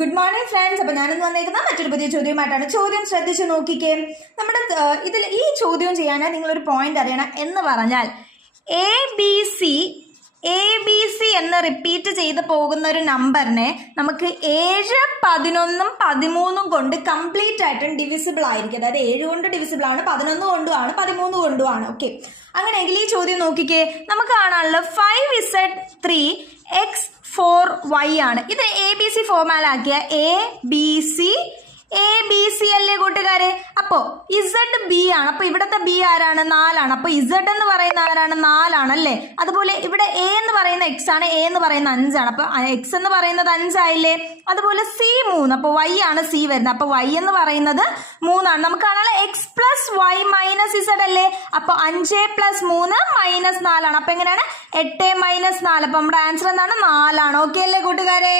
Good morning friends. അപ്പോൾ ഞാനിന്ന് വന്നേക്കുന്ന മറ്റൊരു പുതിയ ചോദ്യമായിട്ടാണ്. ചോദ്യം ശ്രദ്ധിച്ച് നോക്കിക്കേ. നമ്മുടെ ഈ ചോദ്യം ചെയ്യാനായി നിങ്ങളൊരു പോയിന്റ് അറിയണം. എന്ന് പറഞ്ഞാൽ എ ബി സി എന്ന് റിപ്പീറ്റ് ചെയ്ത് പോകുന്ന ഒരു നമ്പറിനെ നമുക്ക് 7, 11, 13 കൊണ്ട് കംപ്ലീറ്റ് ആയിട്ടും ഡിവിസിബിൾ ആയിരിക്കും. അതായത് 7 കൊണ്ട് ഡിവിസിബിൾ ആണ്, 11 കൊണ്ടുമാണ്, 13 കൊണ്ടുമാണ്. ഓക്കെ, അങ്ങനെയെങ്കിൽ ഈ ചോദ്യം നോക്കിക്കേ. നമുക്ക് കാണാനുള്ള 5Z3X4Y ആണ്. ഇത് ABC ഫോർമാലാക്കിയ ABC അല്ലേ കൂട്ടുകാരെ? അപ്പോ ZB ആണ്. അപ്പൊ ഇവിടത്തെ B ആരാണ്? 4 ആണ്. അപ്പൊ Z എന്ന് പറയുന്ന ആരാണ്? 4 ആണല്ലേ. അതുപോലെ ഇവിടെ A എന്ന് പറയുന്ന X ആണ്, A എന്ന് പറയുന്ന 5 ആണ്. അപ്പൊ X എന്ന് പറയുന്നത് 5 ആയില്ലേ. അതുപോലെ C 3. അപ്പൊ Y ആണ് C വരുന്നത്. അപ്പൊ Y എന്ന് പറയുന്നത് 3 ആണ്. നമുക്ക് കാണാനുള്ള X plus Y minus Z അല്ലേ. അപ്പൊ 5 പ്ലസ് 3 മൈനസ് 4 ആണ്. അപ്പൊ എങ്ങനെയാണ്? 8 മൈനസ് 4. അപ്പൊ നമ്മുടെ ആൻസർ എന്താണ്? 4 ആണ്. ഓക്കെ അല്ലേ കൂട്ടുകാരെ?